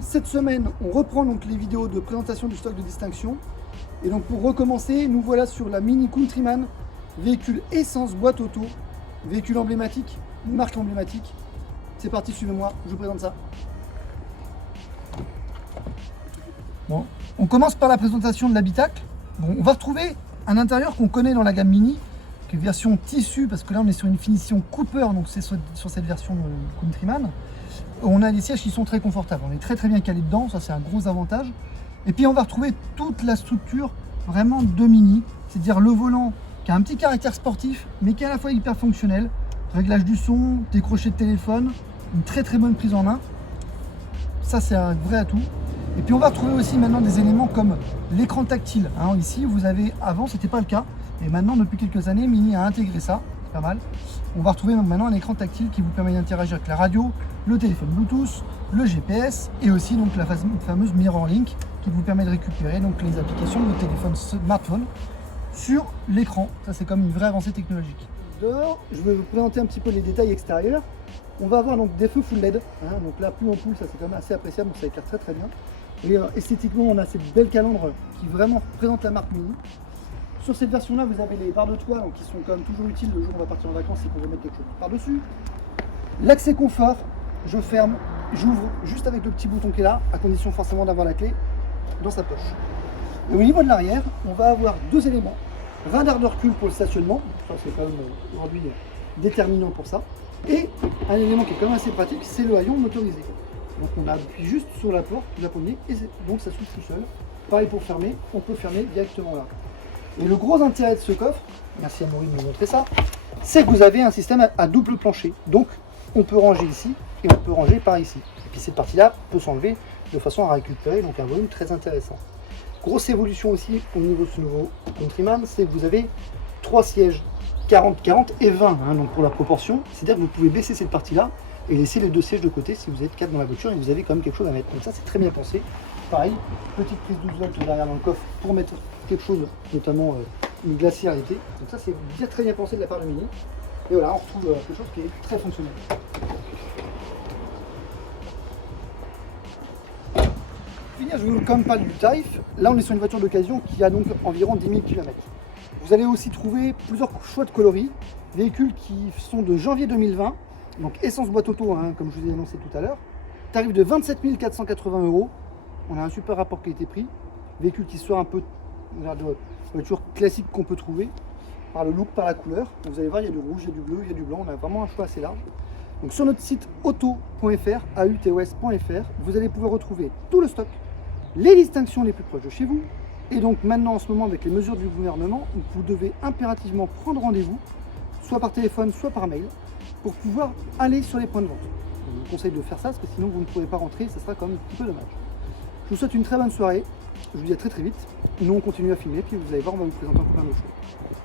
cette semaine, on reprend donc les vidéos de présentation du stock de distinction. Et donc pour recommencer, nous voilà sur la Mini Countryman, véhicule essence boîte auto, véhicule emblématique, une marque emblématique. C'est parti, suivez-moi, je vous présente ça. Bon, on commence par la présentation de l'habitacle. Bon, on va retrouver un intérieur qu'on connaît dans la gamme Mini, qui est version tissu, parce que là on est sur une finition Cooper, donc c'est sur cette version de Countryman. On a des sièges qui sont très confortables, on est très bien calé dedans, ça c'est un gros avantage. Et puis on va retrouver toute la structure vraiment de Mini, c'est-à-dire le volant qui a un petit caractère sportif, mais qui est à la fois hyper fonctionnel. Réglage du son, décroché de téléphone, une très bonne prise en main. Ça c'est un vrai atout. Et puis on va retrouver aussi maintenant des éléments comme l'écran tactile. Hein, ici vous avez, avant c'était pas le cas, et maintenant depuis quelques années Mini a intégré ça, c'est pas mal. On va retrouver maintenant un écran tactile qui vous permet d'interagir avec la radio, le téléphone Bluetooth, le GPS et aussi donc la fameuse Mirror Link qui vous permet de récupérer donc les applications de votre téléphone smartphone sur l'écran. Ça c'est comme une vraie avancée technologique. Dehors, je vais vous présenter un petit peu les détails extérieurs. On va avoir donc des feux full LED, hein, donc là plus ampoule, ça c'est quand même assez appréciable, donc ça éclaire très bien. Et esthétiquement on a cette belle calandre qui vraiment représente la marque Mini. Sur cette version là vous avez les barres de toit donc, qui sont quand même toujours utiles le jour où on va partir en vacances et qu'on veut mettre quelque chose par dessus. L'accès confort, je ferme, j'ouvre juste avec le petit bouton qui est là, à condition forcément d'avoir la clé dans sa poche. Et au niveau de l'arrière, on va avoir deux éléments. Radar de recul pour le stationnement, ça c'est quand même aujourd'hui déterminant pour ça. Et un élément qui est quand même assez pratique, c'est le haillon motorisé. Donc on appuie juste sur la porte, la poignée, et donc ça s'ouvre tout seul. Pareil pour fermer, on peut fermer directement là. Et le gros intérêt de ce coffre, merci à Maurice de nous montrer ça, c'est que vous avez un système à double plancher. Donc on peut ranger ici et on peut ranger par ici. Et puis cette partie-là peut s'enlever de façon à récupérer donc un volume très intéressant. Grosse évolution aussi au niveau de ce nouveau Countryman, c'est que vous avez 3 sièges 40, 40 et 20, hein, donc pour la proportion. C'est-à-dire que vous pouvez baisser cette partie-là et laisser les 2 sièges de côté si vous êtes 4 dans la voiture et vous avez quand même quelque chose à mettre. Donc ça c'est très bien pensé. Pareil, petite prise 12 volts derrière dans le coffre pour mettre quelque chose, notamment une glacière à l'été. Donc ça c'est bien très bien pensé de la part de Mini. Et voilà, on retrouve quelque chose qui est très fonctionnel. Je ne vous quand même pas du tarif. Là on est sur une voiture d'occasion qui a donc environ 10 000 km. Vous allez aussi trouver plusieurs choix de coloris, véhicules qui sont de janvier 2020, donc essence boîte auto, hein, comme je vous ai annoncé tout à l'heure. Tarif de 27 480 €. On a un super rapport qualité-prix. Véhicule qui sort un peu de voiture classique qu'on peut trouver, par le look, par la couleur. Donc vous allez voir, il y a du rouge, il y a du bleu, il y a du blanc. On a vraiment un choix assez large. Donc sur notre site auto.fr, autos.fr, vous allez pouvoir retrouver tout le stock, les distinctions les plus proches de chez vous. Et donc maintenant en ce moment avec les mesures du gouvernement, vous devez impérativement prendre rendez-vous, soit par téléphone, soit par mail, pour pouvoir aller sur les points de vente. Je vous conseille de faire ça parce que sinon vous ne pourrez pas rentrer, ça sera quand même un petit peu dommage. Je vous souhaite une très bonne soirée, je vous dis à très vite. Nous on continue à filmer, puis vous allez voir, on va vous présenter encore plein d'autres choses.